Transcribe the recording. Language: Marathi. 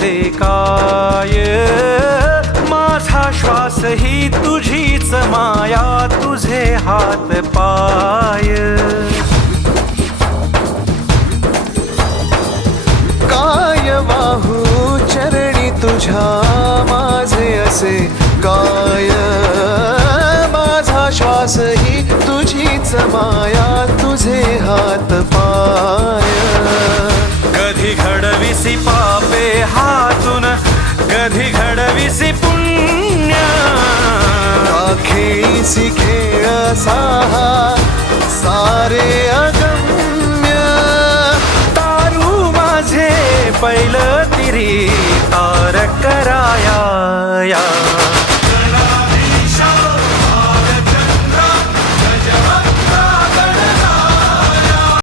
असे काय, माझा श्वास ही तुझीच माया, तुझे हात पाय. काय वाहू चरणी तुझ्या माझे असे काय, माझा श्वास ही तुझीच माया, तुझे हात पाय. कधी घडविसी पापे हातून, कधी घडविसी पुण्य, खेळीसी खेळ साहा सारे अगम्य. तारू माझे पैल तिरी तार